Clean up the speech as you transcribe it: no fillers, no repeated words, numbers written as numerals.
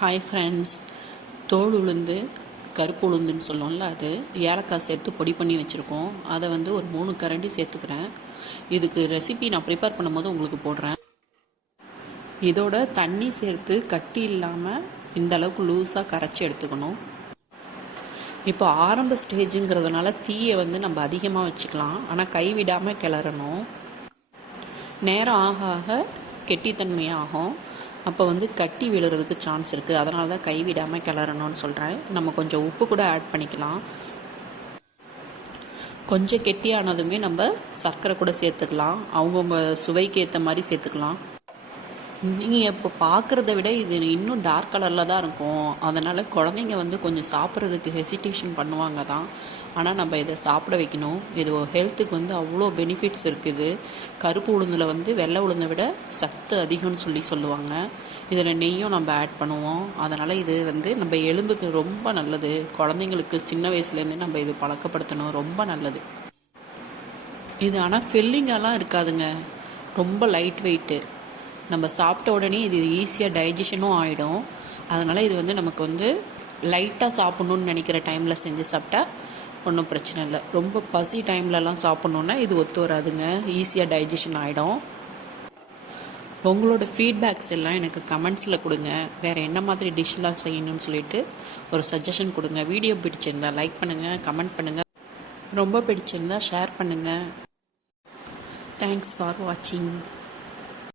Hi friends, தோல் உளுந்து கருப்பு உளுந்துன்னு சொல்லுவோம்ல, அது ஏலக்காய் சேர்த்து பொடி பண்ணி வச்சுருக்கோம். அதை வந்து ஒரு 3 கரண்டி சேர்த்துக்கிறேன். இதுக்கு ரெசிபி நான் ப்ரிப்பேர் பண்ணும்போது உங்களுக்கு போடுறேன். இதோட தண்ணி சேர்த்து கட்டி இல்லாமல் இந்த அளவுக்கு லூஸாக கரைச்சி எடுத்துக்கணும். இப்போ ஆரம்ப ஸ்டேஜுங்கிறதுனால தீயை வந்து நம்ம அதிகமாக வச்சுக்கலாம், ஆனால் கைவிடாமல் கிளறணும். நேரம் ஆக ஆக கெட்டித்தன்மையாகும். அப்போ வந்து கட்டி விழுறதுக்கு சான்ஸ் இருக்குது. அதனால தான் கைவிடாமல் கிளறணும்னு சொல்கிறேன். நம்ம கொஞ்சம் உப்பு கூட ஆட் பண்ணிக்கலாம். கொஞ்சம் கெட்டியானதுமே நம்ம சர்க்கரை கூட சேர்த்துக்கலாம். அவங்கவுங்க சுவைக்கு ஏற்ற மாதிரி சேர்த்துக்கலாம். நீங்கள் இப்போ பார்க்குறத விட இது இன்னும் டார்க் கலரில் தான் இருக்கும். அதனால் குழந்தைங்க வந்து கொஞ்சம் சாப்பிட்றதுக்கு ஹெசிடேஷன் பண்ணுவாங்க தான். ஆனால் நம்ம இதை சாப்பிட வைக்கணும். இது ஹெல்த்துக்கு வந்து அவ்வளோ பெனிஃபிட்ஸ் இருக்குது. கருப்பு உளுந்தில் வந்து வெள்ளை உளுந்தை விட சத்து அதிகம்னு சொல்லுவாங்க. இதில் நெய்யும் நம்ம ஆட் பண்ணுவோம். அதனால் இது வந்து நம்ம எலும்புக்கு ரொம்ப நல்லது. குழந்தைங்களுக்கு சின்ன வயசுலேருந்து நம்ம இது பழக்கப்படுத்தணும். ரொம்ப நல்லது இது. ஆனால் ஃபில்லிங்கெல்லாம் இருக்காதுங்க. ரொம்ப லைட் வெயிட்டு. நம்ம சாப்பிட்ட உடனே இது ஈஸியாக டைஜஷனும் ஆகிடும். அதனால் இது வந்து நமக்கு வந்து லைட்டாக சாப்பிட்ணுன்னு நினைக்கிற டைமில் செஞ்சு சாப்பிட்டா ஒன்றும் பிரச்சனை இல்லை. ரொம்ப பசி டைம்லலாம் சாப்பிட்ணுன்னா இது ஒத்து வராதுங்க. ஈஸியாக டைஜஷன் ஆகிடும். உங்களோட ஃபீட்பேக்ஸ் எல்லாம் எனக்கு கமெண்ட்ஸில் கொடுங்க. வேறு என்ன மாதிரி டிஷ்லாம் செய்யணும்னு சொல்லிட்டு ஒரு சஜஷன் கொடுங்க. வீடியோ பிடிச்சிருந்தா லைக் பண்ணுங்கள், கமெண்ட் பண்ணுங்கள். ரொம்ப பிடிச்சிருந்தா ஷேர் பண்ணுங்கள். தேங்க்ஸ் ஃபார் வாட்சிங்.